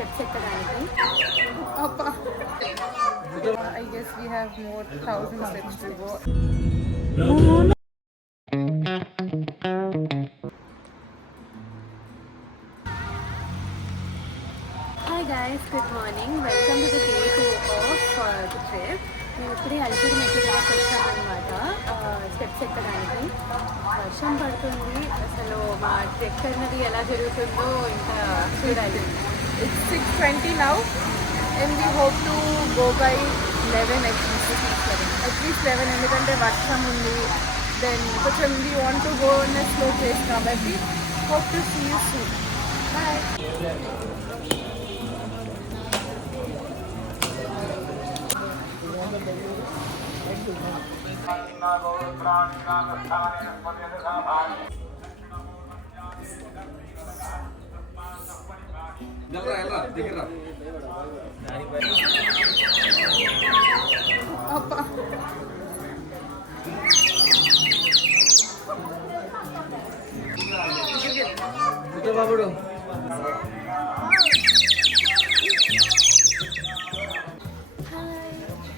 Steps ఎక్కడానికి. I guess we have more 1,000 steps to go. Hi guys, good morning. Welcome to the day 2 of the trip. మేము ఇప్పుడే అల్పిరి మెట్టు దగ్గరకు వచ్చామన్నమాట steps ఎక్కడానికి. వర్షం పడుతుంది, అసలు మా ట్రెక్ అన్నది ఎలా జరుగుతుందో ఇంకా చూడాలి. It's 6:20 now and we hope to go by 11 at least 11 ఎందుకంటే వర్షం ఉంది. దెన్ కొంచెం we want to go in a slow pace కాబట్టి hope to see you soon. Bye.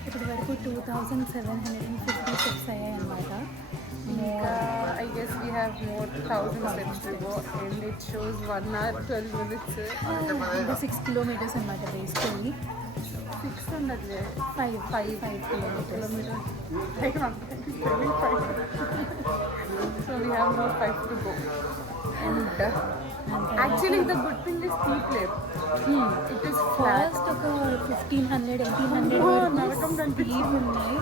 ఇప్పటి వరకు 2,750 స్టెప్స్ అయ్యాయి అన్నమాట. ఇంకా I guess we have more 1,000 steps to go and it shows 1 hour 12 minutes. ఇంకా 6 kilometers అన్నమాట బేసికలీ. 6 ఉండదు, 5 kilometers. So we have more 5 to go. And actually the good thing is steep lip. It is flat. First ఒక 1,500-1,800 steep ఉన్నాయి.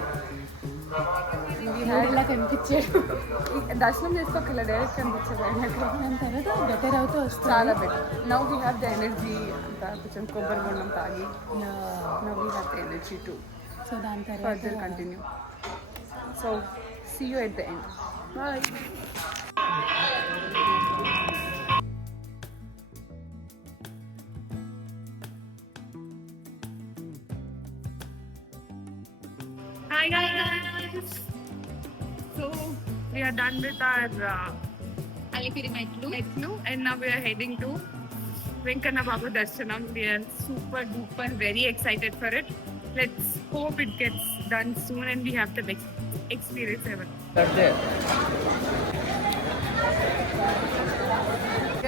ఇలా కనిపించాడు. దర్శనం చేసుకోకల్లా direct కనిపించారు. దాని తర్వాత బెటర్ అవుతూ వస్తుంది, చాలా better. Now we have the energy. అంతా కొంచెం కొబ్బరి బొండం తాగి now we have the energy to so దాని తర్వాత further continue. So see you at the end. Bye. Hi guys! So we are done with our Alipiri Metlu and now we are heading to Venkana Babu Darshanam. We are super duper very excited for it. Let's hope it gets done soon and we have the best experience ever.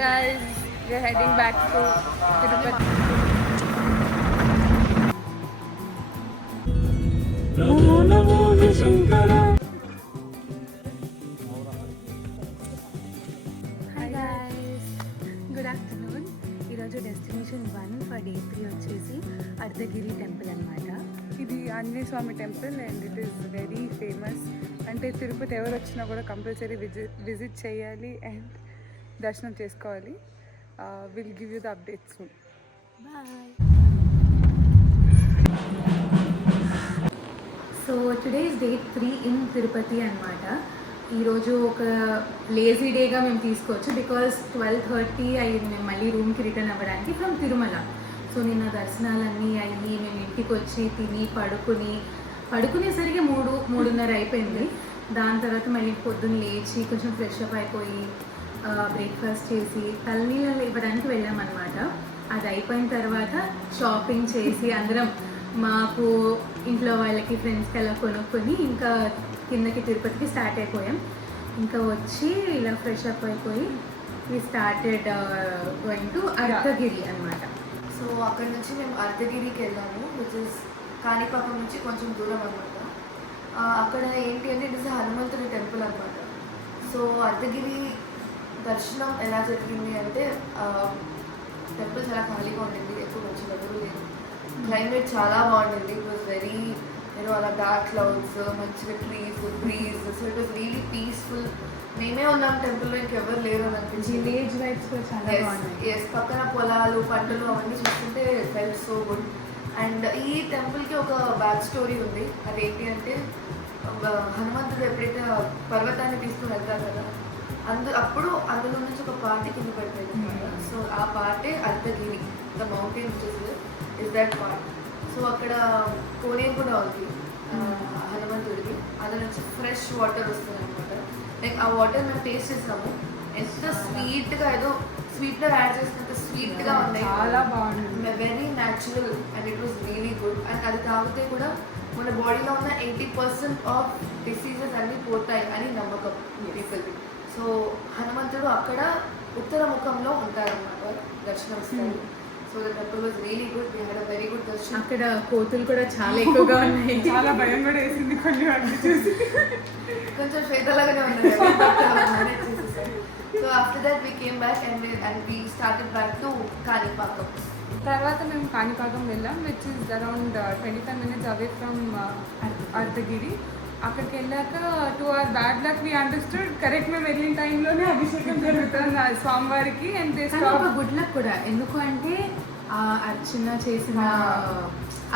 Guys, we are heading back to Tirupati. Hi guys, good afternoon. ఈరోజు destination 1 for day 3 వచ్చేసి Ardhagiri temple అన్నమాట. ఇది Anjaneya Swamy temple and it is very famous. అంటే తిరుపతి ఎవరు వచ్చినా కూడా compulsory visit చేయాలి and దర్శనం చేసుకోవాలి. Will give you the update soon. Bye. So today is day 3 in Tirupati అన్నమాట. ఈరోజు ఒక లేజీ డేగా మేము తీసుకోవచ్చు బికాజ్ 12:30 అయ్యింది మేము మళ్ళీ రూమ్కి రిటర్న్ అవ్వడానికి ఫ్రమ్ తిరుమల. సో నిన్న దర్శనాలన్నీ అయ్యి మేము ఇంటికి వచ్చి తిని పడుకునేసరికి 3:30 అయిపోయింది. దాని తర్వాత మళ్ళీ పొద్దున్న లేచి కొంచెం ఫ్రెష్ అప్ అయిపోయి బ్రేక్ఫాస్ట్ చేసి తలనీళ్ళు ఇవ్వడానికి వెళ్ళామన్నమాట. అది అయిపోయిన తర్వాత షాపింగ్ చేసి అందరం మాకు ఇంట్లో వాళ్ళకి ఫ్రెండ్స్కి అలా కొనుక్కొని ఇంకా కిందకి తిరుపతికి స్టార్ట్ అయిపోయాం. ఇంకా వచ్చి ఇలా ఫ్రెష్ అప్ అయిపోయి we started going to Ardhagiri అనమాట. సో అక్కడ నుంచి మేము అర్ధగిరికి వెళ్ళాము, విచ్ ఇస్ కాణిపాకం నుంచి కొంచెం దూరం అనమాట. అక్కడ ఏంటి అంటే ఇట్ ఇస్ హనుమంతుడి టెంపుల్ అనమాట. సో అర్ధగిరి దర్శనం ఎలా జరిగింది అంటే టెంపుల్ చాలా ఖాళీగా ఉండింది, ఎక్కువ మంచి ఎవరు లేదు. క్లైమేట్ చాలా బాగుండింది. ఇట్ వాజ్ వెరీ అలా డార్క్ క్లౌడ్స్, మంచిగా trees, breeze. So it was really peaceful. మేమే ఉన్నాం టెంపుల్లో, ఇంకెవరు లేరు అని అనిపించింది. విలేజ్ వైబ్స్ కూడా చాలా బాగున్నాయి. ఎస్, పక్కన పొలాలు పంటలు అవన్నీ చూస్తుంటే ఫెల్ట్ సో గుడ్. అండ్ ఈ టెంపుల్కి ఒక బ్యాక్ స్టోరీ ఉంది. అదేంటి అంటే హనుమంతుడు ఎప్పుడైతే పర్వతాన్ని తీసుకుని వెళ్తారు కదా, అప్పుడు అందులో నుంచి ఒక పార్టీ కింద పడిపోయింది. సో ఆ పార్టే Ardhagiri, the mountain is that part. So అక్కడ కోనేరు కూడా ఉంది హనుమంతుడికి. అది నుంచి ఫ్రెష్ వాటర్ వస్తుంది అనమాట. లైక్ ఆ వాటర్ మేము టేస్ట్ చేసాము, ఎంత స్వీట్గా, ఏదో స్వీట్నర్ యాడ్ చేసినంత స్వీట్గా ఉన్నాయి. చాలా బాగుంది. Natural and it was really good. And అది తాగితే కూడా మన బాడీలో ఉన్న 80% ఆఫ్ డిసీజెస్ అన్నీ పోతాయి అని నమ్మకం పీపుల్. సో హనుమంతుడు అక్కడ ఉత్తర ముఖంలో ఉంటారన్నమాట దర్శనం ఇస్తారు. So the temple was really good. We had a very good దర్శనం. అక్కడ కోతులు కూడా చాలా ఎక్కువగా ఉన్నాయి. చాలా భయం కూడా వేసింది కొన్ని వాటిని చూసి. కొంచెం శ్వేతలాగానే ఉన్నది. So after that we came back and we started back to Kanipakam. తర్వాత మేము కాణిపాకం వెళ్ళాం, which is around 25 minutes away from Ardhagiri. అక్కడికి వెళ్ళాక to our bad luck we understood correct మేము వెళ్ళిన టైంలోనే అభిషేకం జరుగుతుంది స్వామివారికి. అండ్ ఒక గుడ్ లక్ కూడా, ఎందుకు అంటే ఆ అర్చన చేసిన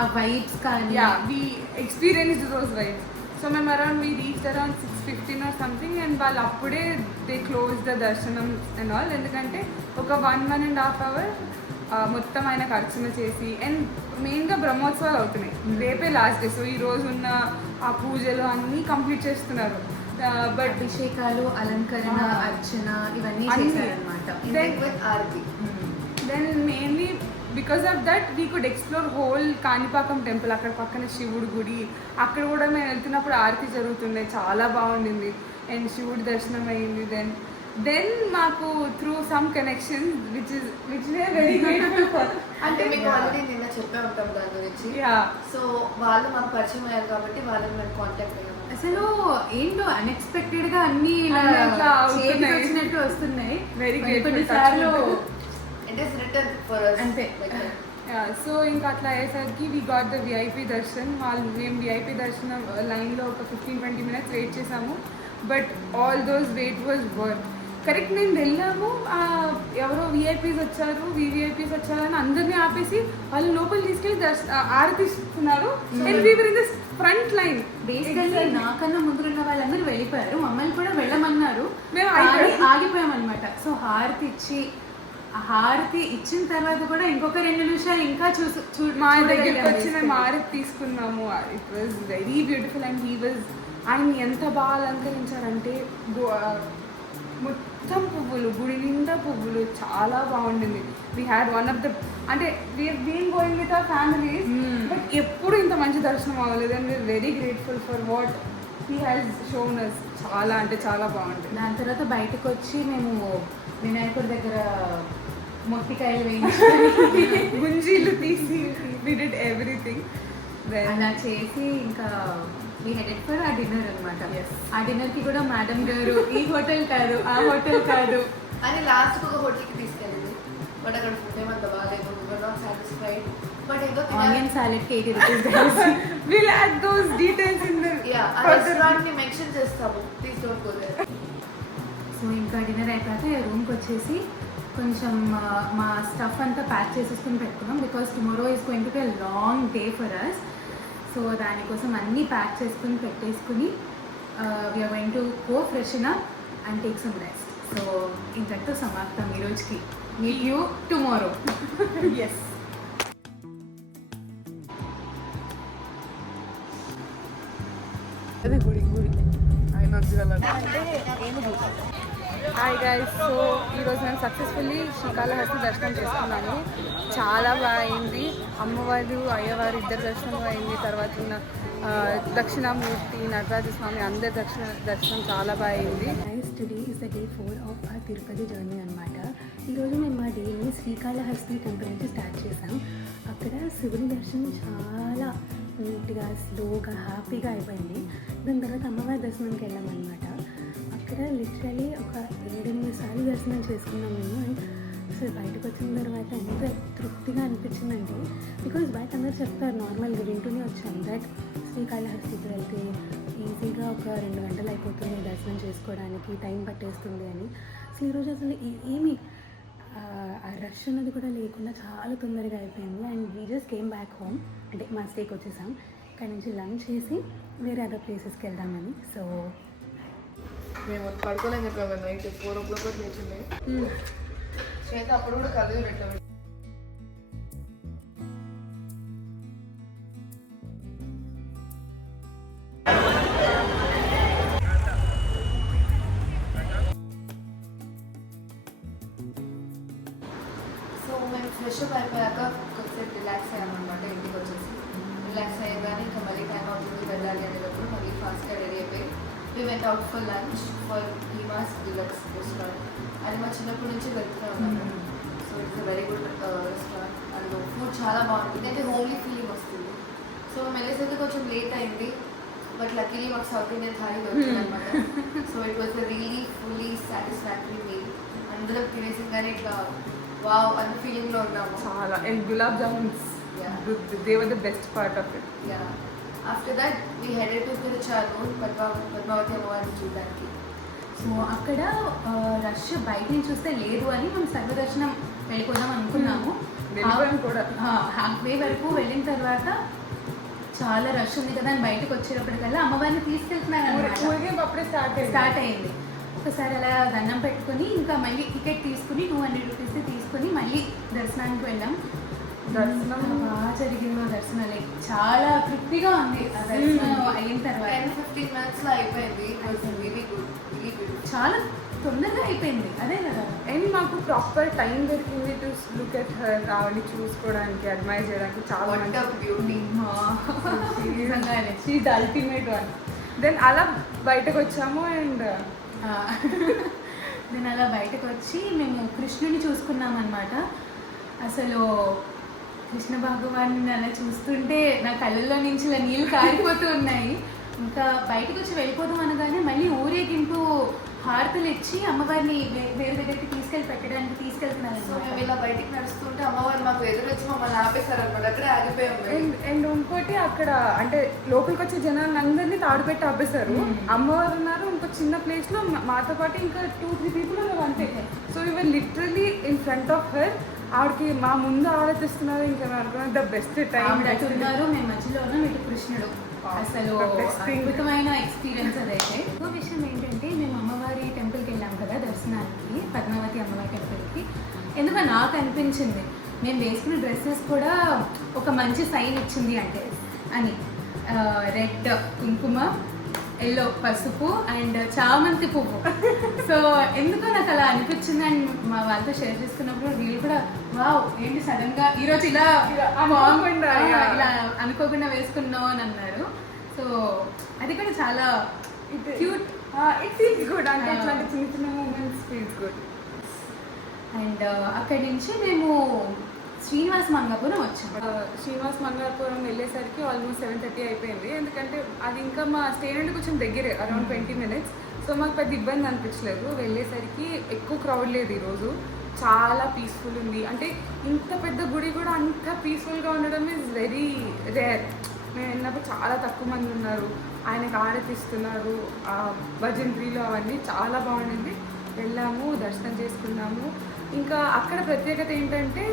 ఆ వైబ్స్ కానీ వి ఎక్స్పీరియన్స్డ్ దోస్ వైబ్స్. సో మేము around we reached around 6:15 or something. And వాళ్ళు అప్పుడే దే క్లోజ్ ద దర్శనం అండ్ ఆల్. ఎందుకంటే ఒక 1.5 hour మొత్తం ఆయనకు అర్చన చేసి, అండ్ మెయిన్గా బ్రహ్మోత్సవాలు అవుతున్నాయి. రేపే లాస్ట్ డే. సో ఈ రోజు ఉన్న ఆ పూజలు అన్నీ కంప్లీట్ చేస్తున్నారు. బట్ అభిషేకాలు, అలంకరణ, అర్చన ఇవన్నీ చేశారనమాట. Then mainly because of that we could explore whole Kanipakam temple. అక్కడ పక్కన శివుడు గుడి, అక్కడ కూడా మేము వెళ్తున్నప్పుడు ఆరతి జరుగుతుండే, చాలా బాగుండింది. అండ్ శివుడి దర్శనం అయ్యింది. దెన్ మాకు through some connection which we are very grateful for. అంటే మీకు ఆల్రెడీ నిన్న చెప్పే ఉంటాం దాని గురించి. సో వాళ్ళు మాకు పరిచయం అయ్యారు కాబట్టి వాళ్ళని మేము కాంటాక్ట్ అయ్యాము. అసలు ఏంటో అన్ఎక్స్పెక్టెడ్ గా అన్ని అట్లా వచ్చినట్టు వస్తున్నాయి. వెరీ కొన్నిసార్లు it is return for us అంతే. సో ఇంకా అట్లా అయ్యేసరికి we got the VIP darshan. మేము విఐపి దర్శనం లైన్లో ఒక 15-20 minutes వెయిట్ చేసాము. But all those wait was worth. Correct మేము వెళ్ళాము, ఎవరో విఐపీస్ వచ్చారు, వివిఐపీస్ వచ్చారని అందరినీ ఆపేసి వాళ్ళు లోపల తీసుకెళ్ళి ఆరతిస్తున్నారు. And we were in the front line. Basically నాకన్నా ముందున్న వాళ్ళందరూ వెళ్ళిపోయారు, మమ్మల్ని కూడా వెళ్ళమన్నారు. మేము ఆగిపోయాం అనమాట. సో హారతి ఇచ్చిన తర్వాత కూడా ఇంకొక 2 నిమిషాలు ఇంకా మా దగ్గరికి వచ్చి మేము హారతి తీసుకున్నాము. It was very beautiful. And he was, ఆయన ఎంత బాగా అలంకరించారంటే మొత్తం పువ్వులు, గుడి నిండా పువ్వులు, చాలా బాగుండింది. We had one of the, అంటే we are been going with our families, but ఎప్పుడు ఇంత మంచి దర్శనం అవ్వలేదు. And we are very grateful for what he has shown us. చాలా అంటే చాలా బాగుంటుంది. దాని తర్వాత బయటకు వచ్చి మేము వినాయకుడి దగ్గర మొట్టికాయలు వేయించి గుంజీలు తీసి వి డిడ్ ఎవ్రీథింగ్. అలా చేసి ఇంకా we headed for ఆ డిన్నర్ అనమాట. ఆ డిన్నర్కి కూడా మేడం గారు ఈ హోటల్ కాదు, ఆ హోటల్ కాదు అని లాస్ట్ ఒక హోటల్కి తీసుకెళ్ళింది. బట్ అక్కడ ఫుడ్ ఏమంత బాగాలేదు, నాట్ సాటిస్ఫైడ్. బట్ ఏదో ఆనియన్ సాలెడ్కి 80 rupees. We'll add those details in the రెస్టారెంట్ని మెన్షన్ చేస్తాము, please don't go there. So ఇంకా డిన్నర్ అయిపోయాక రూమ్కి వచ్చేసి కొంచెం మా స్టఫ్ అంతా ప్యాక్ చేసేసుకుని పెట్టుకున్నాం. Because tomorrow is going to be a long day for us. So దానికోసం అన్నీ ప్యాక్ చేసుకుని పెట్టేసుకుని we are going to go freshen up and take some rest. So ఇంతటితో సమాప్తం ఈరోజుకి. Meet you tomorrow. ఎస్. అది గుడి ఆయన హాయ్ గైస్. సో ఈరోజు మేము సక్సెస్ఫుల్లీ శ్రీకాళహస్తి దర్శనం చేసుకున్నాము. చాలా బాగా అయింది. అమ్మవారు, అయ్యవారు ఇద్దరు దర్శనం అయింది. తర్వాత ఉన్న దక్షిణామూర్తి, నటరాజస్వామి అందరి దర్శనం చాలా బాగా అయింది. Guys, today is the day 4 of ఆ తిరుపతి జర్నీ అనమాట. ఈరోజు మేము మా డేని శ్రీకాళహస్తి టెంపుల్ నుంచి స్టార్ట్ చేసాం. అక్కడ శివుని దర్శనం చాలా నీట్గా, స్లోగా, హ్యాపీగా అయిపోయింది. దాని తర్వాత అమ్మవారి దర్శనంకి వెళ్ళామన్నమాట. అక్కడ లిటరలీ ఒక 7-8 సార్లు దర్శనం చేసుకున్నాం మేము. అండ్ అసలు బయటకు వచ్చిన తర్వాత ఎంత తృప్తిగా అనిపించిందంటే, బికాజ్ బయట అందరూ చెప్తారు నార్మల్గా వింటూనే వచ్చాం దట్ శ్రీకాళహస్తికి వెళ్తే ఈజీగా ఒక 2 గంటలు అయిపోతుంది దర్శనం చేసుకోవడానికి, టైం పట్టేస్తుంది అని. సో ఈరోజు అసలు ఏమి ఆ రష్ అన్నది కూడా లేకుండా చాలా తొందరగా అయిపోయింది. And we just came back home, అంటే మా స్టేకి వచ్చేసాం. ఇక్కడ నుంచి లంచ్ చేసి వేరే అదర్ ప్లేసెస్కి వెళ్దామని. సో మేము పడుకోలేని చెప్పాము నైట్ 4 o'clock లేచింది. శ్వేత అప్పుడు కూడా కదిలి పెట్టాము. సో మేము ఫ్రెష్ అప్ అయిపోయాక కొంచెం రిలాక్స్ అయ్యామన్నమాట ఇంటికి వచ్చేసి. రిలాక్స్ అయ్యగానే ఇంకా మళ్ళీ టైం అవుతుంది వెళ్ళాలి అనేటప్పుడు మళ్ళీ ఫాస్ట్గా రెడీ అయిపోయి we went out for lunch for Himas deluxe restaurant. అది మా చిన్నప్పటి నుంచి వెళ్తూనే ఉన్నాను. So it's very good restaurant. అందులో ఫుడ్ చాలా బాగుంటుంది, అంటే హోమ్లీ ఫీలింగ్ వస్తుంది. సో మేము వెళ్ళేసరికి కొంచెం లేట్ అయింది, బట్ లక్కీలీ మాకు సౌత్ ఇండియన్ థాలీ దొరికింది అనమాట. So it was really fully satisfactory meal. అందరం తినేసింగానే ఇట్లా వావ్ అన్న ఫీలింగ్లో ఉన్నాము. చాలా. And gulab jamuns, they were the best part of it. Yeah, after that we headed to Tiruchanoor Padmavathi అమ్మవారిని చూడడానికి. సో అక్కడ రష్ బయట నుంచి చూస్తే లేదు అని మేము సర్వదర్శనం వెళ్ళిపోదాం అనుకున్నాము. వెళ్ళిపోయాం కూడా. హాఫ్ వే వరకు వెళ్ళిన తర్వాత చాలా రష్ ఉంది కదా అని బయటకు వచ్చేటప్పటికల్లా అమ్మవారిని తీసుకెళ్తున్నారు. ఊరికే అప్పుడే స్టార్ట్ అయింది. ఒకసారి అలా దండం పెట్టుకుని ఇంకా మళ్ళీ టికెట్ తీసుకుని 200 రూపీస్ తీసుకుని మళ్ళీ దర్శనానికి వెళ్ళాం. దర్శనం బాగా జరిగిందో దర్శనం, లైక్ చాలా తృప్తిగా ఉంది ఆ దర్శనం అయిన తర్వాత. 10-15 minutes అయిపోయింది. Very good, very good. చాలా తొందరగా అయిపోయింది, అదే కదా. అండ్ మాకు ప్రాపర్ టైం దొరికింది టు లుక్ ఎట్ హర్, ఆవిడని చూసుకోవడానికి, అడ్మైర్ చేయడానికి. చాలా బ్యూటీ. నిజంగానే she the ultimate one. Then అలా బయటకు వచ్చాము. అండ్ నేను అలా బయటకు వచ్చి మేము కృష్ణుని చూసుకున్నాం అనమాట. అసలు కృష్ణ భగవాన్ని అలా చూస్తుంటే నా కళ్ళల్లో నుంచి ఇలా నీళ్ళు కారిపోతూ ఉన్నాయి. ఇంకా బయటకు వచ్చి వెళ్ళిపోదాం అనగానే మళ్ళీ ఊరేగింపు హారతులు ఇచ్చి అమ్మవారిని వేరే దగ్గరికి తీసుకెళ్ళి పెట్టడానికి తీసుకెళ్తున్నారు. సో మేము ఇలా బయటికి నడుస్తుంటే అమ్మవారు మాకు ఎదురొచ్చి మమ్మల్ని ఆపేశారు అనమాట. అక్కడే ఆగిపోయాం. అండ్ ఇంకోటి అక్కడ అంటే లోపలికి వచ్చే జనాన్ని అందరినీ తాడుపెట్టి ఆపేశారు. అమ్మవారు ఉన్నారు, ఇంకో చిన్న ప్లేస్ లో మాతో పాటు ఇంకా 2-3 పీపుల్ ఉన్నారు అంతే. So ఇవర్ literally in front of her. ఆవిడకి మా ముందు ఆలోచిస్తున్నారు. ఇంకా అనుకున్నాను ద బెస్ట్ టైం ఉన్నారు, మేము మధ్యలో ఉన్నాం, ఇటు కృష్ణుడు. అసలు అద్భుతమైన ఎక్స్పీరియన్స్ అదైతే. ఇంకో విషయం ఏంటంటే మేము అమ్మవారి టెంపుల్కి వెళ్ళాం కదా దర్శనానికి, పద్మావతి అమ్మవారి టెంపుల్కి. ఎందుకో నాకు అనిపించింది మేము వేసుకున్న డ్రెస్సెస్ కూడా ఒక మంచి సైన్ ఇచ్చింది అంటే అని. రెడ్ కుంకుమ, ఎల్లో పసుపు అండ్ చామంతి పువ్వు. సో ఎందుకో నాకు అలా అనిపించింది. అండ్ మా వాళ్ళతో షేర్ చేసుకున్నప్పుడు వీళ్ళు కూడా వావ్ ఏంటి సడన్ గా ఈరోజు ఇలా ఇలా అనుకోకుండా వేసుకున్నావు అని అన్నారు. సో అది కూడా చాలా క్యూట్. It feels good. అంటే ఇట్లాంటి చిన్న చిన్న మూమెంట్స్ ఫీల్స్ గుడ్. అండ్ అక్కడి నుంచి మేము శ్రీనివాస మంగాపురం వచ్చాం. శ్రీనివాస మంగాపురం వెళ్ళేసరికి ఆల్మోస్ట్ 7:30 అయిపోయింది. ఎందుకంటే అది ఇంకా మా స్టే నుండి కొంచెం దగ్గరే, అరౌండ్ 20 minutes. సో మాకు పెద్ద ఇబ్బంది అనిపించలేదు. వెళ్ళేసరికి ఎక్కువ క్రౌడ్ లేదు ఈరోజు. చాలా పీస్ఫుల్ ఉంది. అంటే ఇంత పెద్ద గుడి కూడా అంత పీస్ఫుల్గా ఉండడం ఈజ్ వెరీ రేర్. మేము వెళ్ళినప్పుడు చాలా తక్కువ మంది ఉన్నారు. ఆయనకు ఆరతిస్తున్నారు, భజంత్రీలు అవన్నీ చాలా బాగుండింది. వెళ్ళాము, దర్శనం చేసుకున్నాము. ఇంకా అక్కడ ప్రత్యేకత ఏంటంటే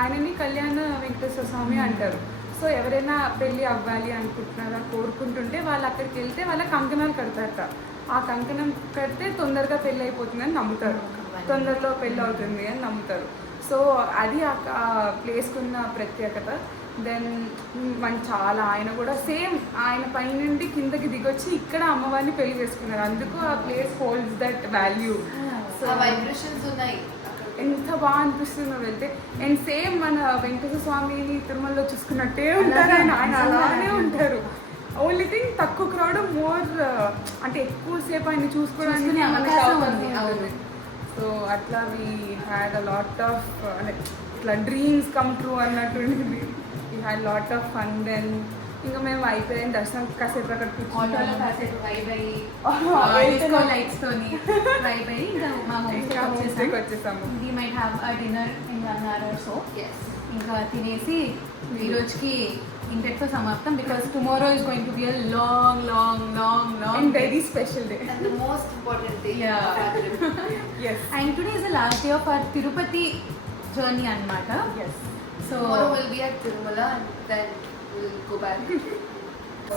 ఆయనని కళ్యాణ వెంకటేశ్వర స్వామి అంటారు. సో ఎవరైనా పెళ్ళి అవ్వాలి అనుకుంటున్నారా, కోరుకుంటుంటే వాళ్ళు అక్కడికి వెళ్తే వాళ్ళ కంకణాలు కడతారట. ఆ కంకణం కడితే తొందరగా పెళ్ళి అయిపోతుందని నమ్ముతారు, తొందరలో పెళ్ళి అవుతుంది అని నమ్ముతారు. సో అది ఆ ప్లేస్కి ఉన్న ప్రత్యేకత. దెన్ చాలా ఆయన కూడా సేమ్ ఆయన పైనుండి కిందకి దిగొచ్చి ఇక్కడ అమ్మవారిని పెళ్లి చేసుకున్నారు. అందుకు ఆ place holds that value. So vibrations ఉన్నాయి. ఎంత బాగా అనిపిస్తుందో వెళ్తే. అండ్ సేమ్ మన వెంకటేశ్వర స్వామిని తిరుమలలో చూసుకున్నట్టే ఉంటారు ఆయన అలానే ఉంటారు. ఓన్లీ థింగ్ తక్కువ క్రౌడ్, మోర్ అంటే ఎక్కువసేపు ఆయన చూసుకోవడానికి అవకాశం ఉంది. సో అట్లా we had a lot of అంటే ఇట్లా డ్రీమ్స్ కమ్ ట్రూ అన్నట్టు we had lot of fun. Then ఇంకా మేము అయిపోయిన దర్శనం కాసేపు అక్కడ ఆటోలో కాసేపు లైట్స్ తోని ఇంకా మా వచ్చేసాము. we might have a dinner in 1 hour or so. Yes. ఇంకా తినేసి ఈ రోజుకి ఇంతటితో సమాప్తం. Because tomorrow is going to B a long and very special day. And the most important day. Yeah. Yes. And today is the last day of our Tirupati journey అన్నమాట. Yes. So tomorrow we'll be at Tirumala and then we'll go back.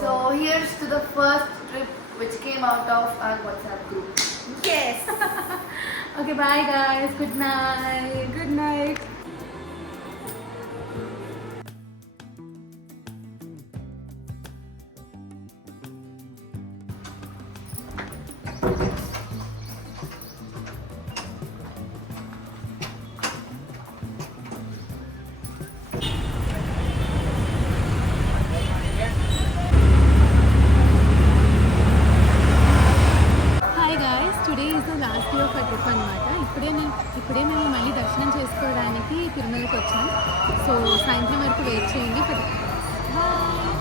So here's to the first trip which came out of our WhatsApp group. yes. Okay, bye guys. Good night. Good night. వచ్చేసాం. So సాయంత్రం వరకు wait చేయండి. Bye.